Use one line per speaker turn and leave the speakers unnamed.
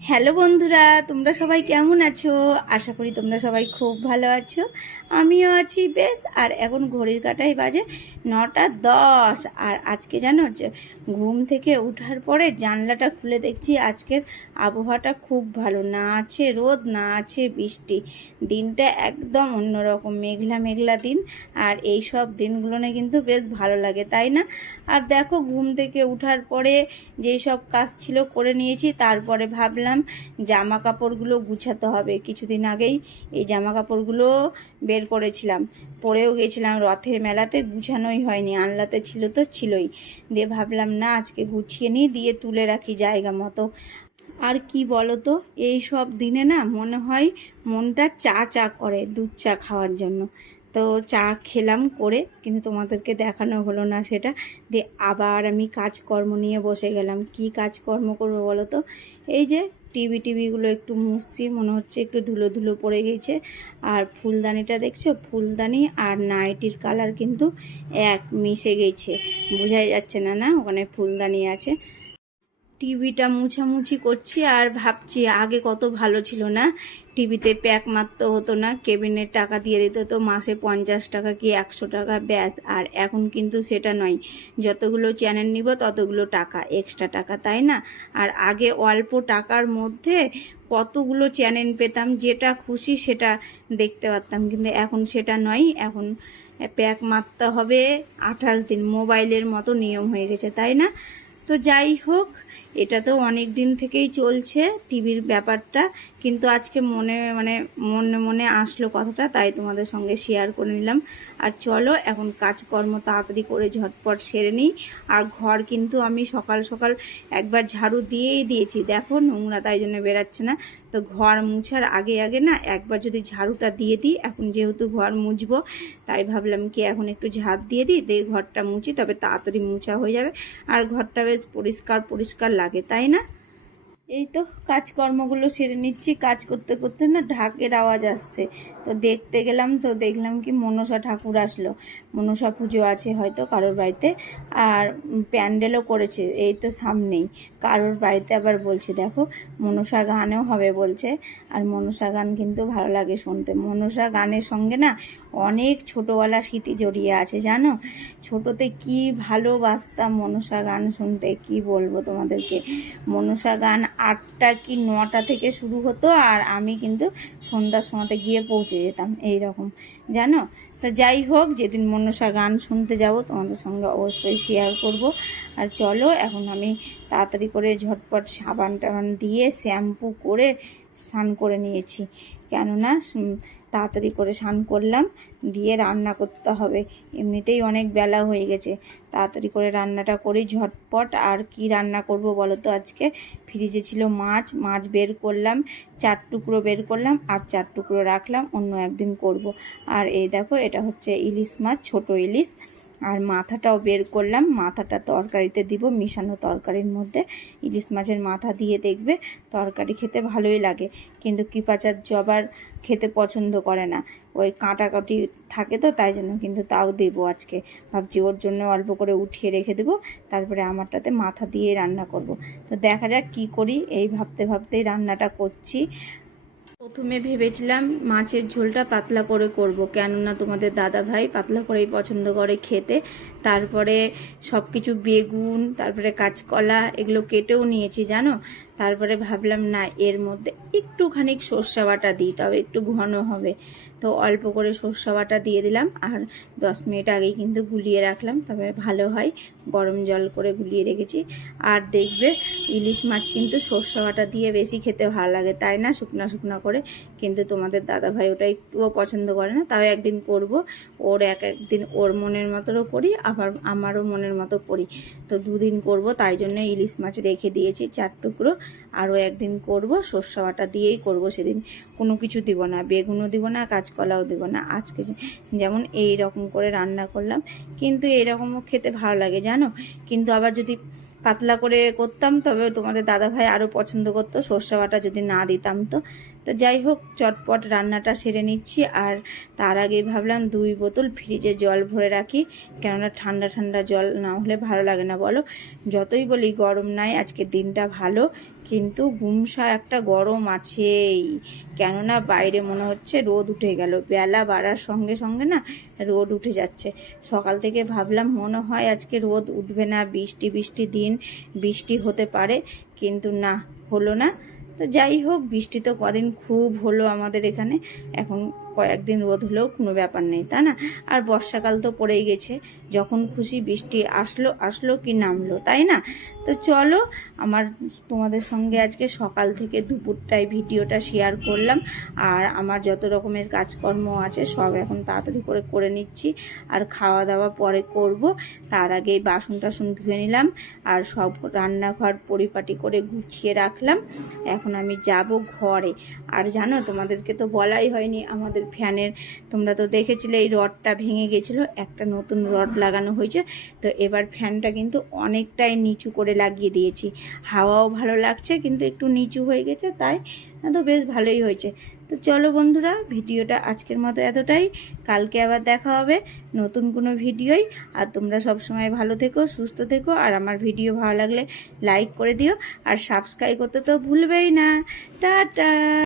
Hello বন্ধুরা, তোমরা সবাই কেমন আছো? আশা করি তোমরা সবাই খুব ভালো আছো। আমিও আছি বেশ, আর এখন ঘড়ির কাটাই বাজে নটা দশ। আর আজকে জানো যে ঘুম থেকে উঠার পরে জানলাটা খুলে দেখছি আজকের আবহাওয়াটা খুব ভালো। না আছে রোদ, না আছে বৃষ্টি। দিনটা একদম অন্যরকম, মেঘলা মেঘলা দিন। আর এই সব দিনগুলোনে কিন্তু বেশ ভালো লাগে, তাই না? আর দেখো ঘুম থেকে উঠার পরে যেই সব কাজ ছিল করে নিয়েছি, তারপরে ভাবলাম জামা কাপড়গুলো গুছাতে হবে। কিছুদিন আগেই এই জামা কাপড়গুলো বের করেছিলাম। পরেও গেছিলাম, রথের মেলাতে গুছানোই হয়নি, আনলাতে ছিল তো ছিলই। দিয়ে ভাবলাম, না, আজকে গুছিয়ে নিই, দিয়ে তুলে রাখি জায়গা মতো। আর কি বলো তো এই সব দিনে না মনে হয় মনটা চা চা করে, দুধ চা খাওয়ার জন্য। তো চা খেলাম করে, কিন্তু তোমাদেরকে দেখানো হলো না সেটা। দিয়ে আবার আমি কাজকর্ম নিয়ে বসে গেলাম। কি কাজকর্ম করব বলো তো এই যে টিভি টিভিগুলো একটু মুছছি, মনে হচ্ছে একটু ধুলো ধুলো পড়ে গেছে। আর ফুলদানিটা দেখছ? ফুলদানি আর নাইটির কালার কিন্তু এক মিশে গেছে। বোঝাই যাচ্ছে না না? ওখানে ফুলদানি আছে। টিভিটা মুছামুছি করছি আর ভাবছি আগে কত ভালো ছিল না? টিভিতে প্যাক মারতে হতো না, কেবিনের টাকা দিয়ে দিত তো মাসে পঞ্চাশ টাকা কি একশো টাকা? ব্যাস, আর এখন কিন্তু সেটা নয়। যতগুলো চ্যানেল নিব ততগুলো টাকা এক্সট্রা টাকা, তাই না? আর আগে অল্প টাকার মধ্যে কতগুলো চ্যানেল পেতাম, যেটা খুশি সেটা দেখতে পারতাম, কিন্তু এখন সেটা নয়। এখন প্যাক মারতে হবে আঠাশ দিন, মোবাইলের মতো নিয়ম হয়ে গেছে, তাই না? তো যাই হোক এটা তো অনেক দিন থেকেই চলছে টিভির ব্যাপারটা, কিন্তু আজকে মনে মানে মনে মনে আসলো কথাটা, তাই তোমাদের সঙ্গে শেয়ার করে নিলাম। আর চলো, এখন কাজকর্ম তাড়াতাড়ি করে ঝটপট সেরে নিই। আর ঘর কিন্তু আমি সকাল সকাল একবার ঝাড়ু দিয়েই দিয়েছি। দেখো, নোংরা তাই জন্য বেরাচ্ছে না। তো ঘর মুছার আগে আগে না একবার যদি ঝাড়ুটা দিয়ে দিই, এখন যেহেতু ঘর মুছবো, তাই ভাবলাম কি এখন একটু ঝাড় দিয়ে দিই, দিয়ে ঘরটা মুছি, তবে তাড়াতাড়ি মুছা হয়ে যাবে। আর ঘরটা বেশ পরিষ্কার পরিষ্কার লাগে তাই না এই তো কাজকর্মগুলো সেরে নিচ্ছি। কাজ করতে করতে না ঢাকের আওয়াজ আসছে। তো দেখতে গেলাম তো দেখলাম কি মনসা ঠাকুর আসলো। মনসা পুজো আছে হয়তো কারোর বাড়িতে। আর প্যান্ডেলও করেছে, এই তো সামনেই। কারোর বাড়িতে আবার বলছে, দেখো, মনসা গানও হবে, বলছে। আর মনসা গান কিন্তু ভালো লাগে শুনতে। মনসা গানের সঙ্গে না অনেক ছোটোবেলা স্মৃতি জড়িয়ে আছে, জানো? ছোটোতে কি ভালোবাসতাম মনসা গান শুনতে, কি বলব তোমাদেরকে? মনসা গান আটটা কি নটা থেকে শুরু হতো আর আমি কিন্তু সন্ধ্যার সময়তে গিয়ে পৌঁছে যেতাম এই রকম জানো? তো যাই হোক, যেদিন মনসা গান শুনতে যাব তোমাদের সঙ্গে অবশ্যই শেয়ার করব। আর চলো, এখন আমি তাড়াতাড়ি করে ঝটপট সাবান টাবান দিয়ে শ্যাম্পু করে স্নান করে নিয়েছি। কেননা তাড়াতাড়ি করে স্নান করলাম, দিয়ে রান্না করতে হবে। এমনিতেই অনেক বেলা হয়ে গেছে। তাড়াতাড়ি করে রান্নাটা করি, ঝটপট। আর কি রান্না করব বলো তো আজকে? ফ্রিজে ছিল মাছ মাছ বের করলাম, চার টুকরো বের করলাম, আর চার টুকরো রাখলাম, অন্য একদিন করব। আর এই দেখো, এটা হচ্ছে ইলিশ মাছ, ছোট ইলিশ। আর মাথাটাও বের করলাম। মাথাটা তরকারিতে দিব, মিশানো তরকারির মধ্যে। ইলিশ মাছের মাথা দিয়ে দেখবে, তরকারি খেতে ভালোই লাগে। কিন্তু কৃপাচার জবার খেতে পছন্দ করে না। ওই কাটাকাটি থাকে তো, তাই জন্য কিন্তু তাও দেবো আজকে। ভাবছি ওর জন্য অল্প করে উঠিয়ে রেখে দেবো, তারপরে আমারটাতে মাথা দিয়ে রান্না করব। তো দেখা যাক কি করি। এই ভাবতে ভাবতেই রান্নাটা করছি। প্রথমে ভেবেছিলাম মাছের ঝোলটা পাতলা করে করব, কেননা তোমাদের দাদা ভাই পাতলা করেই পছন্দ করে খেতে। তারপরে সব কিছু বেগুন, তারপরে কাঁচকলা, এগুলো কেটেও নিয়েছি, জানো? তারপরে ভাবলাম, না, এর মধ্যে একটুখানি সর্ষা বাটা দিই, তবে একটু ঘন হবে। তো অল্প করে সর্ষা বাটা দিয়ে দিলাম, আর দশ মিনিট আগেই কিন্তু গুলিয়ে রাখলাম, তবে ভালো হয়, গরম জল করে গুলিয়ে রেখেছি। আর দেখবে, ইলিশ মাছ কিন্তু সর্ষা বাটা দিয়ে বেশি খেতে ভালো লাগে, তাই না? শুকনা শুকনা করে কিন্তু তোমাদের দাদা ভাই ওটা একটুও পছন্দ করে না, তাও একদিন করব। ওর এক একদিন ওর মনের মতোও করি, আবার আমারও মনের মতো করি। তো দুদিন করব, তাই জন্য ইলিশ মাছ রেখে দিয়েছি চার টুকরো। আরও একদিন করব, সর্ষা বাটা দিয়েই করব সেদিন। কোনো কিছু দিব না, বেগুনও দিব না, কাঁচকলাও দিব না। আজকে যেমন এই রকম করে রান্না করলাম, কিন্তু এরকমও খেতে ভালো লাগে, জানো? কিন্তু আবার যদি পাতলা করে করতাম, তবে তোমাদের দাদা ভাই আরও পছন্দ করতো, সর্ষে বাটা যদি না দিতাম তো। তো যাই হোক, চটপট রান্নাটা সেরে নিচ্ছি, আর তার আগে ভাবলাম দুই বোতল ফ্রিজে জল ভরে রাখি, কেননা ঠান্ডা ঠান্ডা জল না হলে ভালো লাগে না, বলো। যতই বলি গরম নাই, আজকে দিনটা ভালো। কিন্তু গুমসা একটা গরম আছেই। কেননা বাইরে মনে হচ্ছে রোদ উঠে গেল। বেলা বাড়ার সঙ্গে সঙ্গে না রোদ উঠে যাচ্ছে। সকাল থেকে ভাবলাম মনে হয় আজকে রোদ উঠবে না, বৃষ্টি বৃষ্টি দিন, বৃষ্টি হতে পারে, কিন্তু না, হলো না। তো যাই হোক, বৃষ্টি তো কদিন খুব হলো আমাদের এখানে। এখন কয়েকদিন রোদ হলেও কোনো ব্যাপার নেই তা না? আর বর্ষাকাল তো পড়েই গেছে। যখন খুশি বৃষ্টি আসলো আসলো কি নামলো, তাই না? তো চলো, আমার তোমাদের সঙ্গে আজকে সকাল থেকে দুপুরটায় ভিডিওটা শেয়ার করলাম। আর আমার যত রকমের কাজকর্ম আছে, সব এখন তাড়াতাড়ি করে করে নিচ্ছি। আর খাওয়া দাওয়া পরে করব। তার আগে বাসন টাসন ধুয়ে নিলাম। আর সব রান্নাঘর পরিপাটি করে গুছিয়ে রাখলাম। এখন আমি যাব ঘরে। আর জানো, তোমাদেরকে তো বলাই হয়নি, আমাদের ফ্যানের, তোমরা তো দেখেছিলে এই রডটা ভেঙে গেছিল, একটা নতুন রড লাগানো হয়েছে, তো এবার ফ্যানটা কিন্তু অনেকটাই নিচু করে লাগিয়ে দিয়েছি। হাওয়াও ভালো লাগছে, কিন্তু একটু নিচু হয়ে গেছে, তাই তো বেশ ভালোই হয়েছে। তো চলো বন্ধুরা, ভিডিওটা আজকের মতো এতটাই। কালকে আবার দেখা হবে নতুন কোনো ভিডিওই। আর তোমরা সব সময় ভালো থেকো, সুস্থ থেকো। আর আমার ভিডিও ভালো লাগলে লাইক করে দিও। আর সাবস্ক্রাইব করতে তো ভুলবেই না। টাটা!